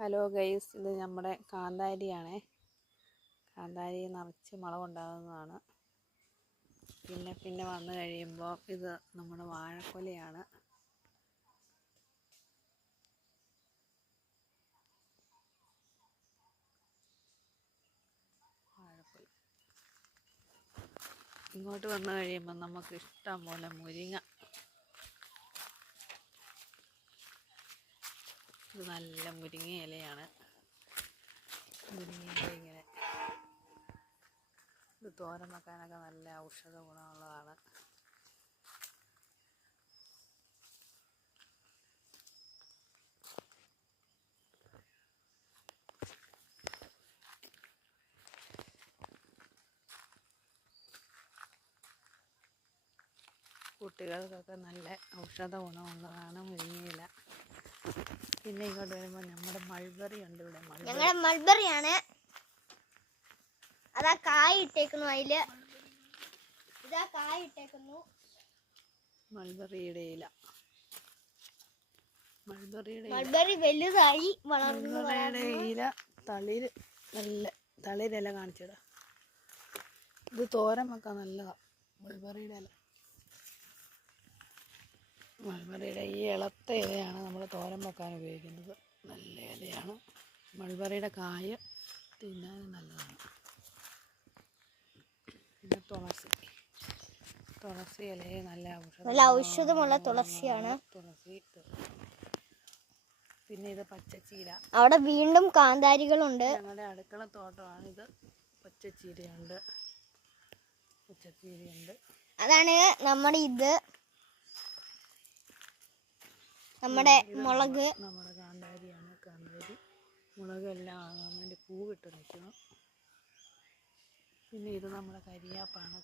Hello guys, ഇത് നമ്മുടെ കാന്താരിയാണേ. കാന്താരി നിറച്ച് മുളകുണ്ടാകുന്നതാണ്. പിന്നെ വന്നു കഴിയുമ്പോൾ ഇത് നമ്മുടെ വാഴക്കൊലയാണ്. വാഴക്കൊല ഇങ്ങോട്ട് വന്നു കഴിയുമ്പോൾ നമുക്ക് ഇഷ്ടം പോലെ മുരിങ്ങ. ഇത് നല്ല മുരിങ്ങ ഇലയാണ്. മുരിങ്ങ ഇങ്ങനെ ഇത് തോരൻ വെക്കാനൊക്കെ നല്ല ഔഷധ ഗുണമുള്ളതാണ്. കുട്ടികൾക്കൊക്കെ നല്ല ഔഷധ ഗുണമുള്ളതാണ് മുരിങ്ങയില. പിന്നെ ഇങ്ങോട്ട് വരുമ്പോൾ നമ്മുടെ മൾബറി ഉണ്ട്. ഇവിടെ ഞങ്ങളുടെ മൾബറിയാണ്. അതാ കായ ഇട്ടേക്കുന്നു. അതില് ഇതാ കായ ഇട്ടേക്കുന്നു. മൾബറിയുടെ ഇല. മൾബറി വലുതായി വളർന്നു. ഇല നല്ല തളിരില കാണിച്ചതാ. ഇത് തോരൻ വെക്കാൻ നല്ലതാ. മൾബറിയുടെ ഇല, മൾബറിയുടെ ഈ ഇളത്ത ഇലയാണ് നമ്മൾ തോരൻ വെക്കാൻ ഉപയോഗിക്കുന്നത്. നല്ല ഇലയാണ്. മൾബറിയുടെ കായ തിന്നാൻ നല്ലതാണ്. പിന്നെ തുളസി ഇലയെ നല്ല ഔഷധമുള്ള തുളസിയാണ്. തുളസി. പിന്നെ ഇത് പച്ചച്ചീര. അവിടെ വീണ്ടും കാന്താരികളുണ്ട്. ഞങ്ങളുടെ അടുക്കള തോട്ടമാണിത്. പച്ചച്ചീരയുണ്ട്. അതാണ് നമ്മുടെ മുളക്. നമ്മുടെ കാന്താരിയാണ്. കാന്താരി മുളകെല്ലാം ആകാൻ വേണ്ടി പൂവിട്ട് നിൽക്കണം. പിന്നെ ഇത് നമ്മുടെ കരിയാപ്പാണ്.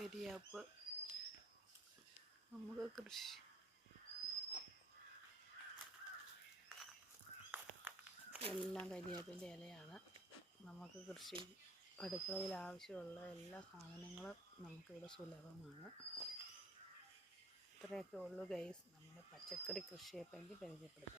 കരിയാപ്പ് നമുക്ക് കൃഷി എല്ലാം കരിയാപ്പിൻ്റെ ഇലയാണ്. നമുക്ക് കൃഷി അടുക്കളയിൽ ആവശ്യമുള്ള എല്ലാ സാധനങ്ങളും നമുക്കിവിടെ സുലഭമാണ്. ഇത്രയൊക്കെ ഉള്ളൂ ഗൈസ് നമ്മുടെ പച്ചക്കറി കൃഷിയെപ്പറ്റി പരിചയപ്പെടുത്തുന്നത്.